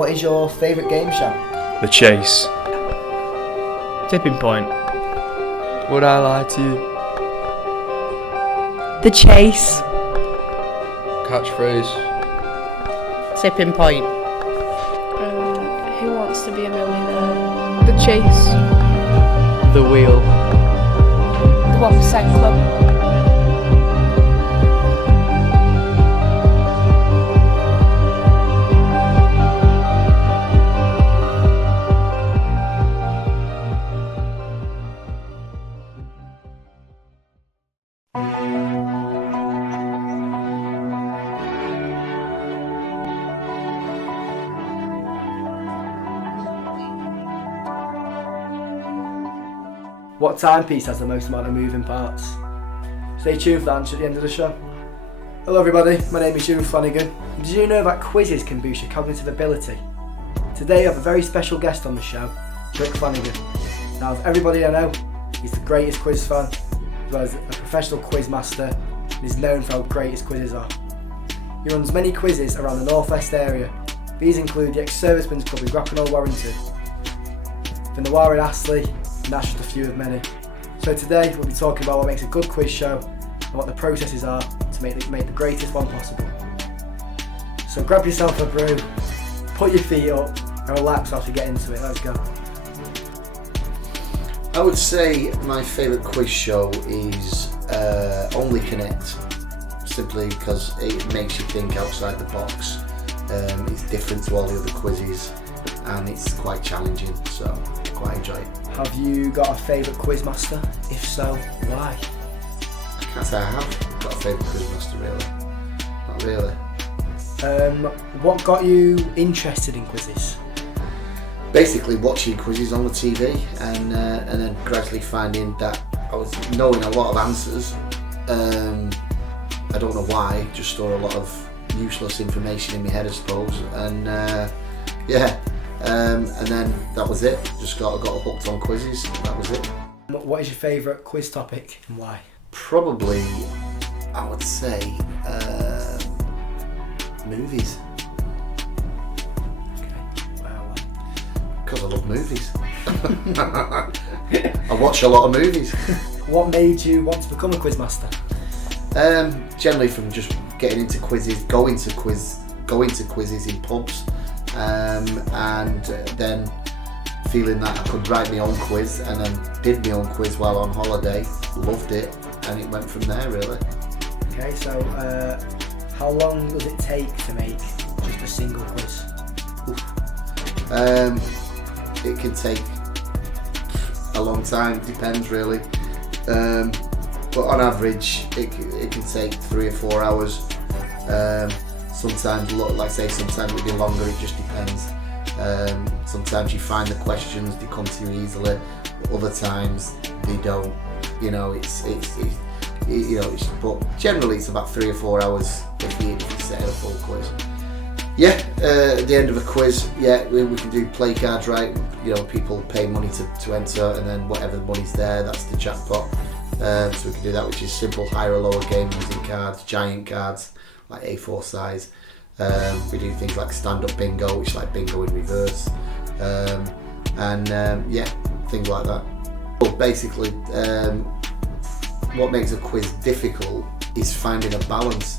What is your favourite game show? The Chase. Tipping Point. Would I lie to you? The Chase. Catchphrase. Tipping Point. Who Wants to Be a Millionaire? The Chase. The Wheel. The 1% Club. What timepiece has the most amount of moving parts? Stay tuned for the answer at the end of the show. Hello everybody, my name is Euan Flanagan. Did you know that quizzes can boost your cognitive ability? Today I have a very special guest on the show, Euan Flanagan. Now as everybody I know, he's the greatest quiz fan, as well as a professional quiz master, and is known for how great his quizzes are. He runs many quizzes around the North West area. These include the ex-servicemen's club in Grappenhall, Warrington, the Noir in Astley, and that's just a few of many. So today we'll be talking about what makes a good quiz show and what the processes are to make the greatest one possible. So grab yourself a brew, put your feet up and relax whilst we get into it. Let's go. I would say my favourite quiz show is Only Connect, simply because it makes you think outside the box. It's different to all the other quizzes and it's quite challenging, so I quite enjoy it. Have you got a favourite quiz master? If so, why? I can't say I have got a favourite quiz master really. Not really. What got you interested in quizzes? Basically watching quizzes on the TV and then gradually finding that I was knowing a lot of answers. I don't know why, just store a lot of useless information in my head I suppose, and and then that was it. Just got hooked on quizzes. That was it. What is your favourite quiz topic and why? Probably, I would say, movies. Okay. Wow. Because I love movies. I watch a lot of movies. What made you want to become a quiz master? Generally from just getting into quizzes, going to quizzes in pubs. And then feeling that I could write my own quiz, and then did my own quiz while on holiday, loved it, and it went from there really. Okay, so how long does it take to make just a single quiz? It can take a long time, depends really, but on average it can take 3 or 4 hours. Sometimes, like I say, sometimes it'll be longer, it just depends. Sometimes you find the questions, they come to you easily, but other times they don't. But generally it's about 3 or 4 hours if you set a full quiz. At the end of a quiz, we can do play cards, right? People pay money to enter, and then whatever the money's there, that's the jackpot. So we can do that, which is simple higher or lower game using cards, giant cards, like A4 size. We do things like stand-up bingo, which is like bingo in reverse, things like that. But basically, what makes a quiz difficult is finding a balance.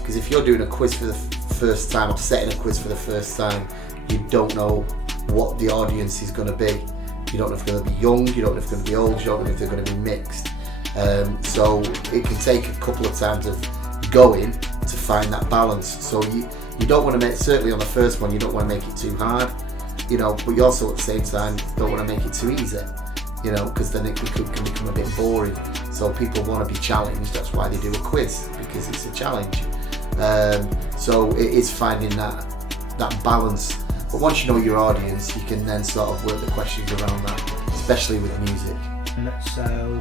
Because if you're doing a quiz for the first time, or setting a quiz for the first time, you don't know what the audience is going to be. You don't know if they're going to be young, you don't know if they're going to be old, you don't know if they're going to be mixed. So it can take a couple of times of going to find that balance. So you don't want to make, certainly on the first one, you don't want to make it too hard, but you also at the same time don't want to make it too easy, because then it can become a bit boring. So people want to be challenged, that's why they do a quiz, because it's a challenge. So it is finding that balance. But once you know your audience, you can then sort of work the questions around that, especially with music. So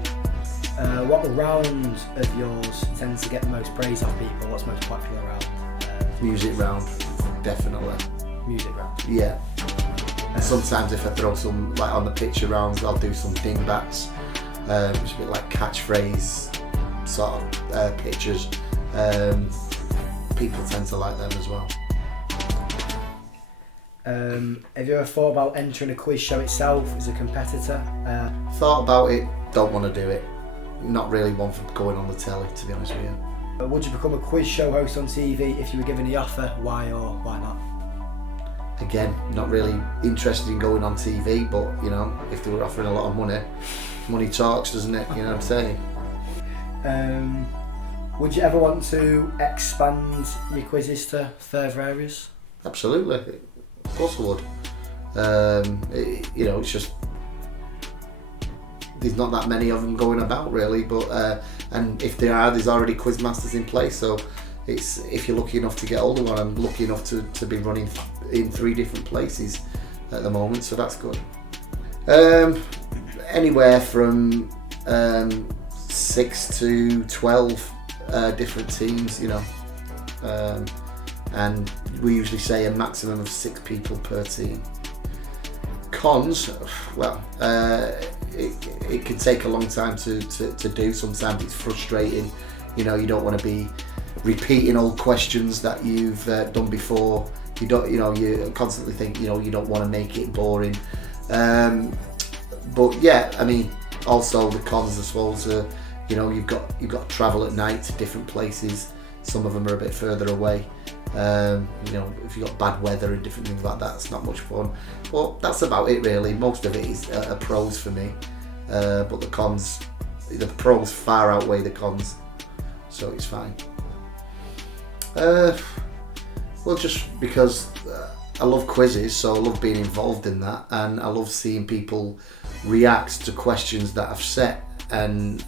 what round of yours tends to get the most praise off people? What's most popular round? Music round, definitely. Music round? Yeah. And sometimes if I throw some, like on the picture rounds, I'll do some dingbats, which is a bit like catchphrase sort of pictures. People tend to like them as well. Have you ever thought about entering a quiz show itself as a competitor? Thought about it, don't want to do it. Not really one for going on the telly, to be honest with you. Would you become a quiz show host on TV if you were given the offer? Why or why not? Again, not really interested in going on TV, but you know, if they were offering a lot of money talks, doesn't it? You know what I'm saying? Would you ever want to expand your quizzes to further areas? Absolutely, of course I would. You know, it's just there's not that many of them going about really, but and if there are, there's already quiz masters in place. So it's, if you're lucky enough to get hold of one, I'm lucky enough to be running in 3 different places at the moment, so that's good. Anywhere from 6 to 12 different teams, you know, and we usually say a maximum of 6 people per team. Cons, well, it can take a long time to do. Sometimes it's frustrating, you know, you don't want to be repeating old questions that you've done before. You don't, you know, you constantly think, you know, you don't want to make it boring. But yeah, I mean, also the cons, I suppose, you know, you've got to travel at night to different places. Some of them are a bit further away. You know, if you've got bad weather and different things like that, it's not much fun. But that's about it really. Most of it is a pros for me. But the cons, the pros far outweigh the cons. So it's fine. Well, just because I love quizzes, so I love being involved in that, and I love seeing people react to questions that I've set, and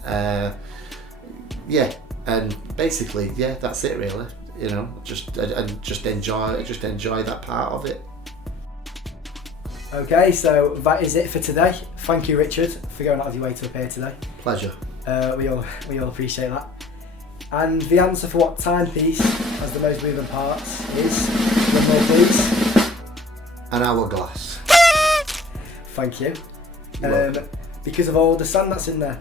yeah, and basically, yeah, that's it really. You know, I just enjoy that part of it. Okay, so that is it for today. Thank you, Richard, for going out of your way to appear today. Pleasure. We all appreciate that. And the answer for what timepiece has the most moving parts is, one more please. An hourglass. Thank you. You're welcome. Because of all the sand that's in there.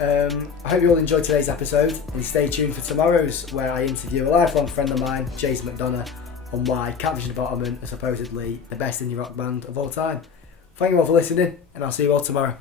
I hope you all enjoyed today's episode, and stay tuned for tomorrow's, where I interview a lifelong friend of mine, Jason McDonough, on why Catfish and Bottomman are supposedly the best indie rock band of all time. Thank you all for listening, and I'll see you all tomorrow.